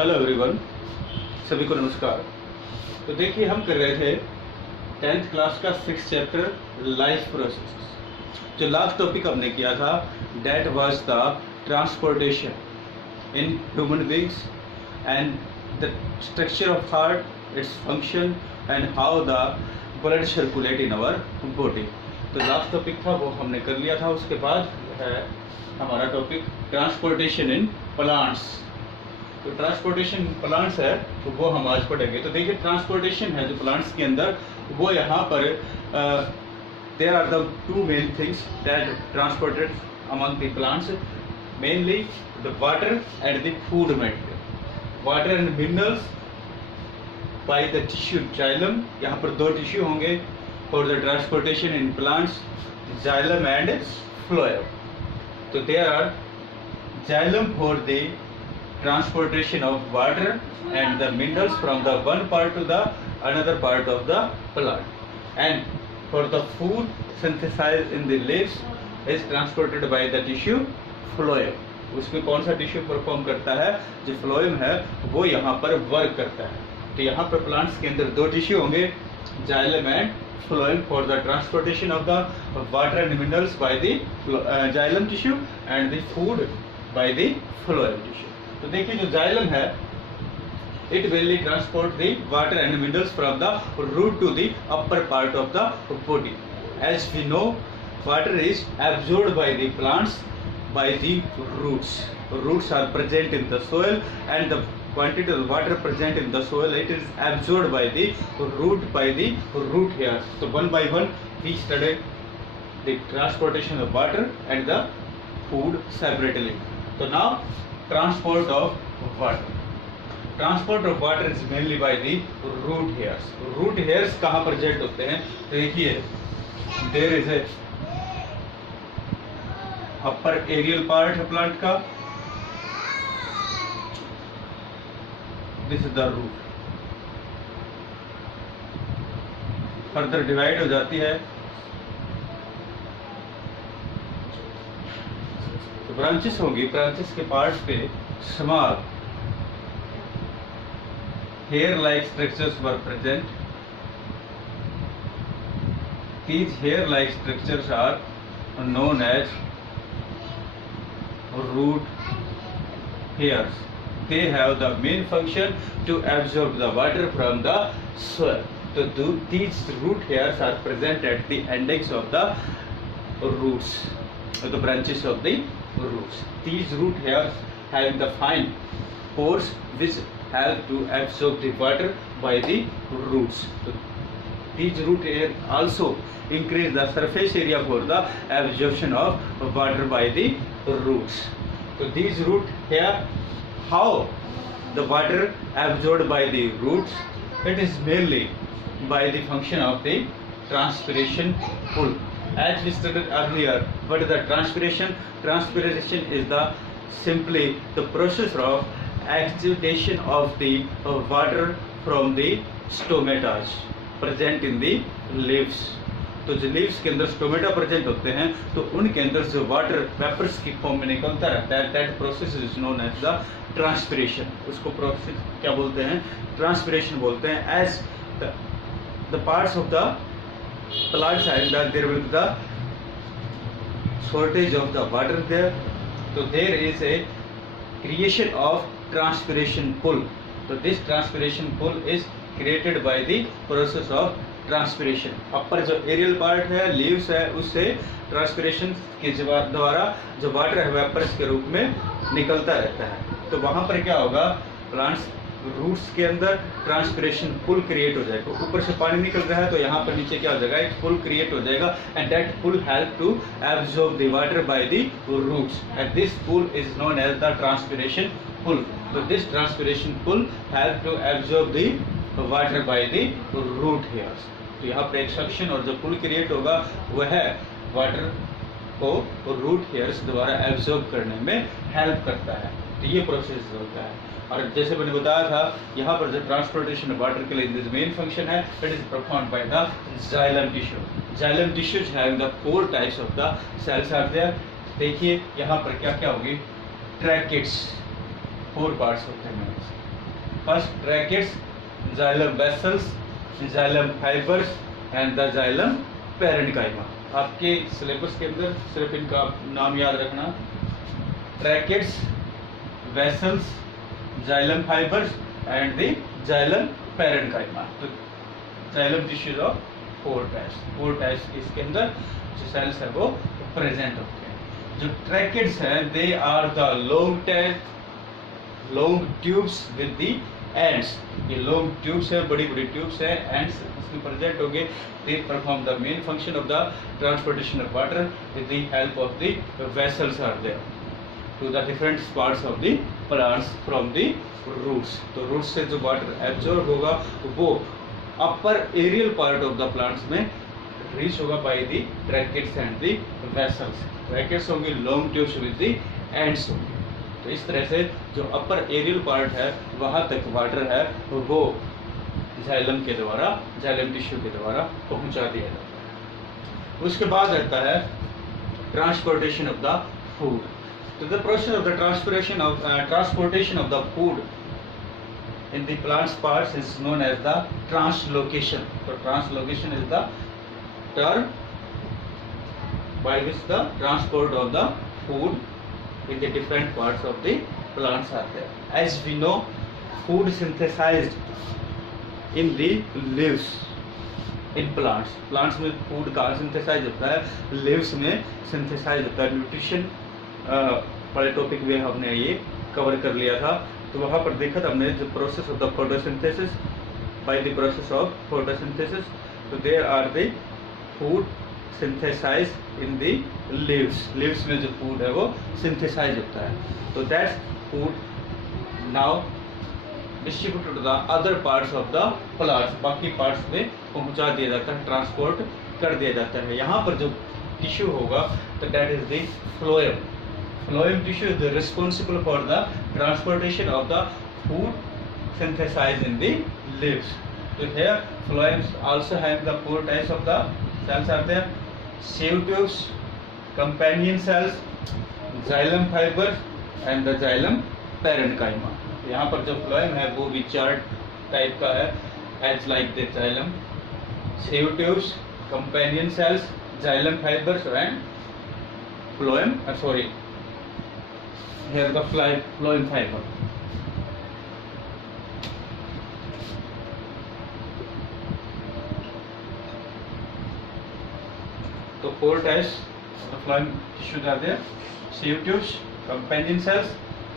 Hello everyone, सभी को नमस्कार। तो देखिए, हम कर रहे थे 10th क्लास का 6th चैप्टर लाइफ प्रोसेस। जो लास्ट टॉपिक हमने किया था that was the transportation in human beings and the structure of heart, its function and how the blood circulate in our body. तो लास्ट टॉपिक था वो हमने कर लिया था। उसके बाद है हमारा टॉपिक ट्रांसपोर्टेशन इन प्लांट्स। तो ट्रांसपोर्टेशन प्लांट्स है तो वो हम आज पढ़ेंगे। तो देखिए, ट्रांसपोर्टेशन है जो प्लांट्स के अंदर, वो यहाँ पर there are the two main things that transported among the plants, mainly the water and the food material. Water and minerals by the tissue xylem. यहाँ पर दो टिश्यू होंगे for the transportation in plants, xylem and phloem. तो there are xylem for the transportation of water and the minerals from the one part to the another part of the plant, and for the food synthesized in the leaves is transported by the tissue phloem। उसमें कौन सा tissue perform करता है? जो phloem है वो यहाँ पर वर्क करता है। तो यहाँ पर प्लांट्स के अंदर दो टिश्यू होंगे, xylem and phloem, for the transportation of the water and minerals by the xylem tissue and the food by the phloem tissue. तो देखिए, जो जाइलम है it will transport the water and minerals from the root to the upper part of the body. As we know, water is absorbed by the plants by the roots. Roots are present in the soil and the quantity of water present in the soil, it is absorbed by the root, by the root hairs. So one by one we study the transportation of water and the food separately. So now transport of water. Transport of water is mainly by the root hairs. Root hairs कहाँ present होते हैं? देखिए, there is a upper aerial part है plant का, this is the root, further divide हो जाती है तो ब्रांचेस होंगी। ब्रांचेस के पार्ट पे small hair like structures were present. These hair like structures are known as root hairs. They have the main function to absorb the water from the soil. So these root hairs are present at the endings of the roots, the branches of the roots. These root hairs having the fine pores which help to absorb the water by the roots. So these root hairs also increase the surface area for the absorption of water by the roots. So these root hair, how the water absorbed by the roots? It is mainly by the function of the transpiration pull. As we studied earlier, what is the transpiration? Transpiration is the simply the process of exudation of the water from the stomata present in the leaves. तो जो leaves के अंदर stomata present होते हैं तो उनके अंदर जो वाटर वेपर्स की फॉर्म में निकलता रहता है, that process is known as the transpiration. उसको प्रोसेस क्या बोलते हैं? ट्रांसपिरेशन बोलते हैं। As the parts of the plant side that there will be the shortage of the water there, तो there is a creation of transpiration pull. तो this transpiration pull is created by the process of transpiration. Upper जो aerial part है, leaves है, उससे transpiration के द्वारा जो water है वेपर्स के रूप में निकलता रहता है। तो वहां पर क्या होगा? प्लांट्स रूट्स के अंदर ट्रांसपिरेशन पुल क्रिएट हो जाएगा। ऊपर से पानी निकल रहा है तो यहाँ पर नीचे क्या हो जाएगा? एक पुल क्रिएट हो जाएगा and that pull help to absorb the water by the roots and this pull is known as the transpiration pull. तो this transpiration pull help to absorb the water by the root hairs. तो यहाँ पर एक suction और जो पुल create होगा वह water को रूट हेयर्स द्वारा एब्जॉर्ब करने में हेल्प करता है। तो ये प्रोसेस होता है। और जैसे मैंने बताया था, यहाँ पर जो ट्रांसपोर्टेशन वाटर के लिए मेन फंक्शन है, it is performed by the xylem tissue. Xylem tissues having the 4 types of the cells are there. देखिए यहाँ पर क्या क्या होगी? ट्रैकेट्स 4 पार्ट्स होते हैं। First, tracheids, xylem vessels, xylem fibers and the xylem parenchyma. आपके सिलेबस के अंदर सिर्फ इनका नाम याद रखना, tracheids, vessels, xylem fibers and the xylem parenchyma. तो xylem tissues of four types इसके अंदर जो सेल्स है वो प्रेजेंट होते हैं. जो ट्रैकेड्स हैं they are the long tubes with the ends. ये लॉन्ग ट्यूब्स है, बड़ी बड़ी ट्यूब्स है, एंड्स इसमें प्रेजेंट होंगे. They perform the main function of the transportation of water with the help of the vessels are there to the different parts of the plants from the roots. तो roots से जो water absorb होगा वो upper aerial part of the plants में reach होगा by the tracheids and the vessels. Tracheids होंगे long tubes with the ends होंगे. तो इस तरह से जो अपर एरियल पार्ट है वहां तक वाटर है वो जाइलम के द्वारा, जाइलम टिश्यू के द्वारा पहुंचा दिया जाता है. उसके बाद रहता है ट्रांसपोर्टेशन ऑफ द फूड. तो the process of the transportation of the food in the plant's parts is known as the translocation. So translocation is the term by which the transport of the food in the different parts of the plants are there. As we know, food synthesized in the leaves in plants. Plants में food कहाँ synthesize होता है? Leaves में synthesize होता है. Nutrition पहले topic में हमने ये कवर कर लिया था. तो वहाँ पर देखा था हमने जो process of the photosynthesis, by the process of photosynthesis. तो there are the food synthesize in the leaves में जो फूड है वो सिंथेसाइज होता है. तो that food now distributed to the other parts of the plants. बाकी पार्ट्स में पहुंचा दिया जाता है, ट्रांसपोर्ट कर दिया जाता है. यहाँ पर जो टिश्यू होगा तो that is the phloem. Phloem tissue is responsible for the transportation of the food synthesized in the leaves. So here phloems also have the four types of the cells are there: sieve tubes, companion cells, xylem fibers and the xylem parenchyma. यहाँ पर जो phloem है वो भी चार type का है, as like the xylem, sieve tubes, companion cells, xylem fibers and phloem. Here the phloem fiber. So four types of the phloem tissues are there: sieve tubes, companion cells,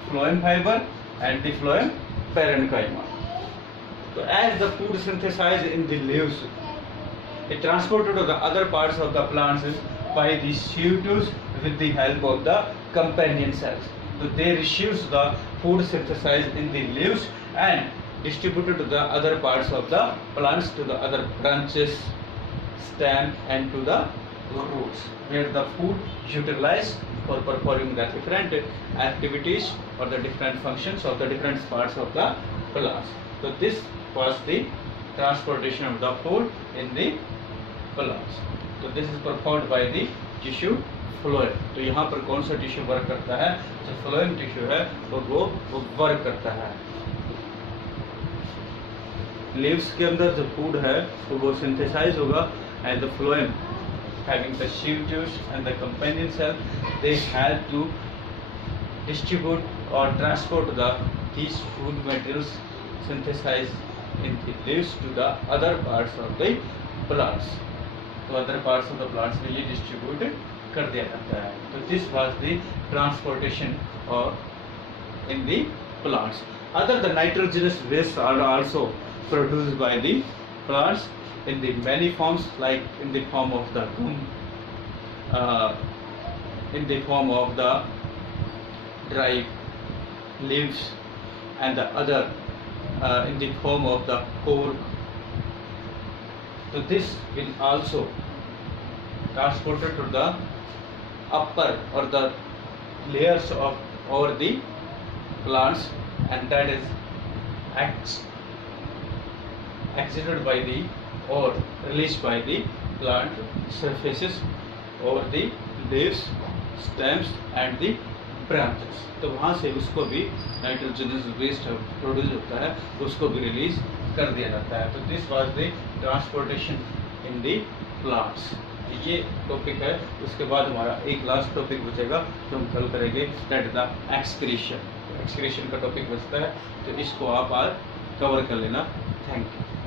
phloem fiber, and the phloem parenchyma. So as the food synthesized in the leaves, it transported to the other parts of the plants by the sieve tubes with the help of the companion cells. So they receives the food synthesized in the leaves and distributed to the other parts of the plants, to the other branches, stem and to the roots, where the food utilized for performing the different activities or the different functions of the different parts of the plants. So this was the transportation of the food in the plants. So this is performed by the tissue phloem. तो यहाँ पर कौन सा tissue work करता है? जो phloem tissue है वो वर्क करता है. लीव्स के अंदर जो फूड है तो वो सिंथेसाइज होगा and the phloem having the sieve tubes and the companion cell, they help to distribute or transport these food materials synthesized in the leaves to the other parts of the plants. तो other parts of the plants में ये distribute कर दिया जाता है. तो this was the transportation और in the plants. Other the nitrogenous waste are also produced by the plants in the many forms, like in the form of the gum, in the form of the dry leaves, and the other in the form of the cork. So this will also transported to the upper or the layers of over the plants, and that is exuded by the or released by the plant surfaces over the leaves, stems and the branches, तो वहाँ से उसको भी nitrogenous waste produce होता है, उसको भी release कर दिया जाता है। तो this was the transportation in the plants. ये टॉपिक है। उसके बाद हमारा एक लास्ट टॉपिक बचेगा जो हम कल करेंगे, दैट द एक्सक्रीशन। एक्सक्रीशन का टॉपिक बचता है, तो इसको आप आज कवर कर लेना। Thank you.